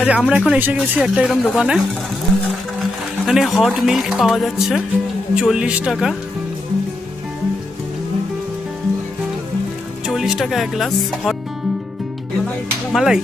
আচ্ছা, আমরা এখন এসে গেছি একটা এরকম দোকানে। এখানে হট মিল্ক পাওয়া যাচ্ছে 40 টাকা, 40 টাকা এক গ্লাস হট মালাই।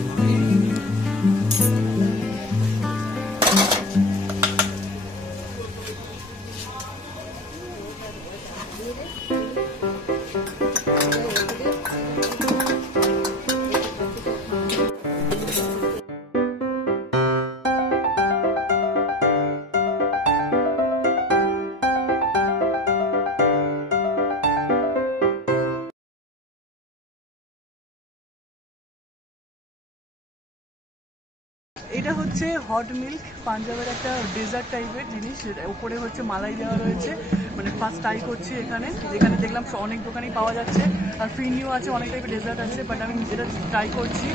এটা হচ্ছে হট মিল্ক, পাঞ্জাবের একটা ডেজার্ট টাইপের জিনিস। উপরে হচ্ছে মালাই দেওয়া রয়েছে। মানে ফার্স্ট ট্রাই করছি এখানে, যেখানে দেখলাম অনেক দোকানেই পাওয়া যাচ্ছে, আর ফিরনিও আছে, অনেক টাইপের ডেজার্ট আছে, বাট আমি যেটা ট্রাই করছি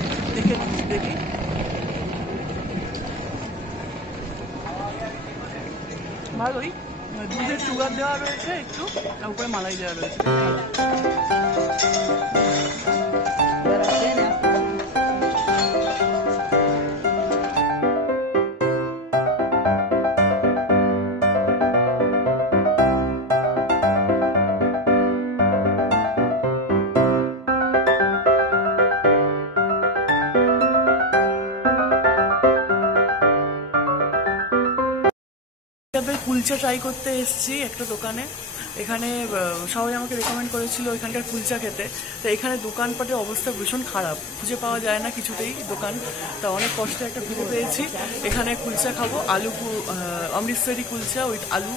দেখি। ভালোই, দুধের সুগার দেওয়া রয়েছে একটু, তার উপরে মালাই দেওয়া রয়েছে। কুলচা ট্রাই করতে এসেছি একটা দোকানে। এখানে সবাই আমাকে রেকমেন্ড করেছিল এখানকার কুলচা খেতে। তো এখানে দোকানপাটের অবস্থা ভীষণ খারাপ, খুঁজে পাওয়া যায় না কিছুতেই দোকান। তা অনেক কষ্টে একটা খুঁজে পেয়েছি। এখানে কুলচা খাবো, আলু অমৃতসরি কুলচা উইথ আলু।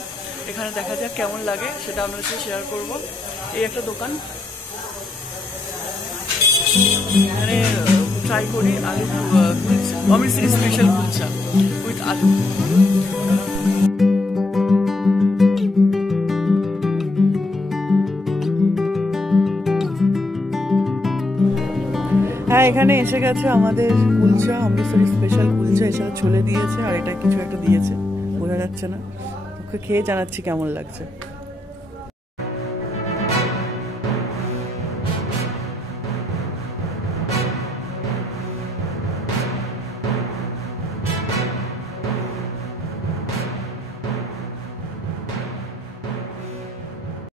এখানে দেখা যাক কেমন লাগে, সেটা আপনাদের সাথে শেয়ার করবো। এই একটা দোকান, এখানে ট্রাই করি আলু অমৃতসরি স্পেশাল কুলচা উইথ আলু। হ্যাঁ, এখানে এসে গেছে আমাদের কুলচা, অমৃতসরি স্পেশাল কুলচা। এছাড়া ছোলে দিয়েছে, আর এটা কিছু একটা দিয়েছে, বোঝা যাচ্ছে না। ওকে খেয়ে জানাচ্ছি কেমন লাগছে।